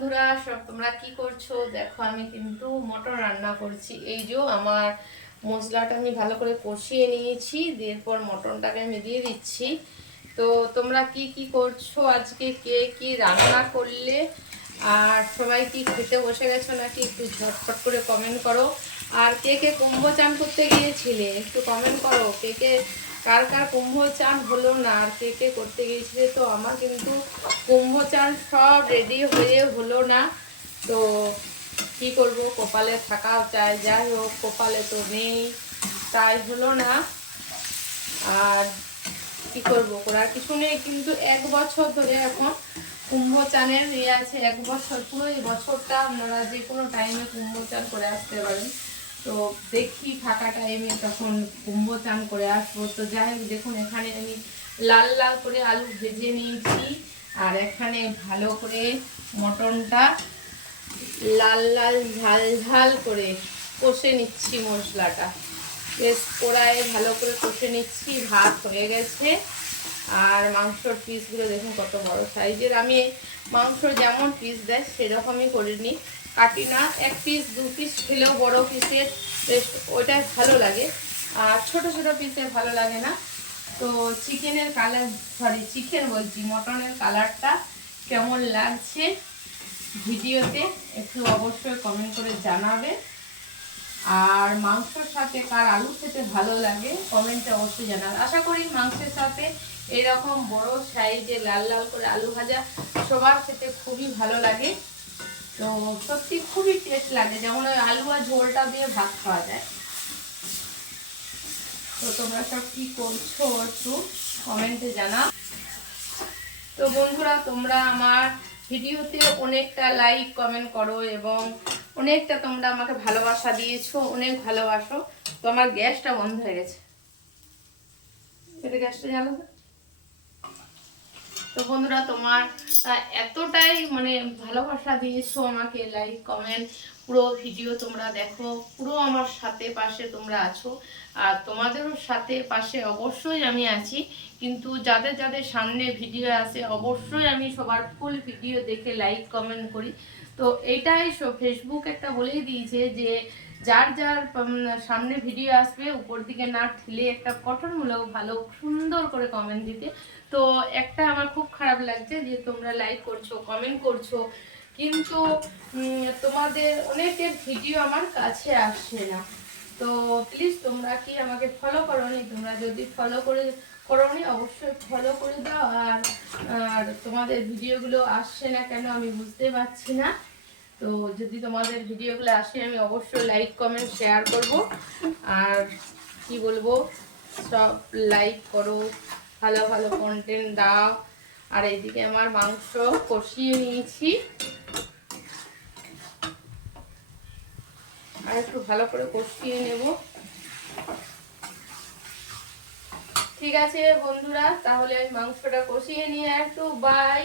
বন্ধুরা, সব তোমরা কি করছো? দেখো আমি কিন্তু মটর রান্না করছি। এই যে আমার মশলাটা আমি ভালো করে কষিয়ে নিয়েছি, এরপর মটনটাকে আমি দিয়ে দিচ্ছি। তো তোমরা কি কি করছো আজকে, কে কি রান্না করলে, আর সবাই কি খেতে বসে গেছো নাকি একটু ঝটফট করে কমেন্ট করো। আর কে কে কুম্ভ চান করতে গিয়েছিলে একটু কমেন্ট করো। কে কে কার কার কুম্ভ চান হলো না, আর কে কে করতে গিয়েছিলে। তো আমার কিন্তু কুম্ভ চান সব রেডি হয়ে হলো না। তো কি করব, কপালে থাকাও চাই, যাই হোক কপালে তো নেই, তাই হলো না। আর কি করব, করার কিছু নেই। কিন্তু 1 বছর ধরে এখন কুম্ভ চানের ইয়ে আছে। 1 বছর, পুরো এই বছরটা আপনারা যে কোনো টাইমে কুম্ভ চান করে আসতে পারেন। তো দেখি ফাঁকা টাইমে তখন কুম্ভ চান করে আসবো। তো যাই হোক, দেখুন এখানে আমি লাল লাল করে আলু ভেজে নিয়েছি, আর এখানে ভালো করে মটনটা লাল লাল ঝাল ঝাল করে কষে নিচ্ছি। মশলাটা বেশ কড়াইয়ে ভালো করে কষে নিচ্ছি। ভাত হয়ে গেছে। আর মাংসর পিসগুলো দেখুন কত বড় সাইজের। আমি মাংস যেমন পিস দেয় সেরকমই করিনি, কাটি না। 1 পিস 2 পিস খেলেও বড় পিসের টেস্ট ওইটাই ভালো লাগে, আর ছোট ছোট পিসে ভালো লাগে না। তো চিকেনের কালার, সরি চিকেন বলছি, মটনের কালারটা কেমন লাগছে ভিডিওতে একটু অবশ্যই কমেন্ট করে জানাবে। আর মাংসের সাথে কার আলু খেতে ভালো লাগে কমেন্টে অবশ্যই জানাবে। আশা করি মাংসের সাথে এরকম বড় সাইজে লাল লাল করে আলু ভাজা সবার খেতে খুবই ভালো লাগে। তো সত্যি খুবই টেস্ট লাগে, যেমন ওই আলু আর ঝোলটা দিয়ে ভাত খাওয়া যায়। তো তোমরা সব কি করছো একটু কমেন্টে জানা। তো বন্ধুরা, তোমরা আমার ভিডিওতে অনেকটা লাইক কমেন্ট করো এবং অনেকটা তোমরা আমাকে ভালোবাসা দিয়েছো, অনেক ভালোবাসো। তো আমার গ্যাসটা বন্ধ হয়ে গেছে, এটা গ্যাসটা জ্বালো। তো বন্ধুরা, তোমার এতটাই মানে ভালোবাসা দিয়েছো আমাকে, লাইক কমেন্ট, পুরো ভিডিও তোমরা দেখো, পুরো আমার সাথে পাশে তোমরা আছো। আর তোমাদেরও সাথে পাশে অবশ্যই আমি আছি। কিন্তু যাদের যাদের সামনে ভিডিও আসে অবশ্যই আমি সবার ফুল ভিডিও দেখে লাইক কমেন্ট করি। তো এইটাই ফেসবুক একটা বলেই দিয়েছে যে যার যার সামনে ভিডিও আসবে উপর দিকে না ঠেলে একটা গঠনমূলক ভালো সুন্দর করে কমেন্ট দিতে। তো একটা আমার খুব খারাপ লাগছে যে তোমরা লাইক করছো, কমেন্ট করছো, কিন্তু তোমাদের অনেকের ভিডিও আমার কাছে আসছে না। তো প্লিজ তোমরা কি আমাকে ফলো করোনি? তোমরা যদি ফলো করোনি অবশ্যই ফলো করে দাও। আর তোমাদের ভিডিওগুলো আসছে না কেন আমি বুঝতে পারছি না। তো যদি তোমাদের ভিডিওগুলো আসে আমি অবশ্যই লাইক কমেন্ট শেয়ার করব। আর কি বলবো, সব লাইক করো, ভালো ভালো কন্টেন্ট দাও। আর এইদিকে আমার মাংস কষিয়ে নিয়েছি, আর একটু ভালো করে কষিয়ে নেব। ঠিক আছে বন্ধুরা, তাহলে আমি মাংসটা কষিয়ে নিয়ে একটু বাই।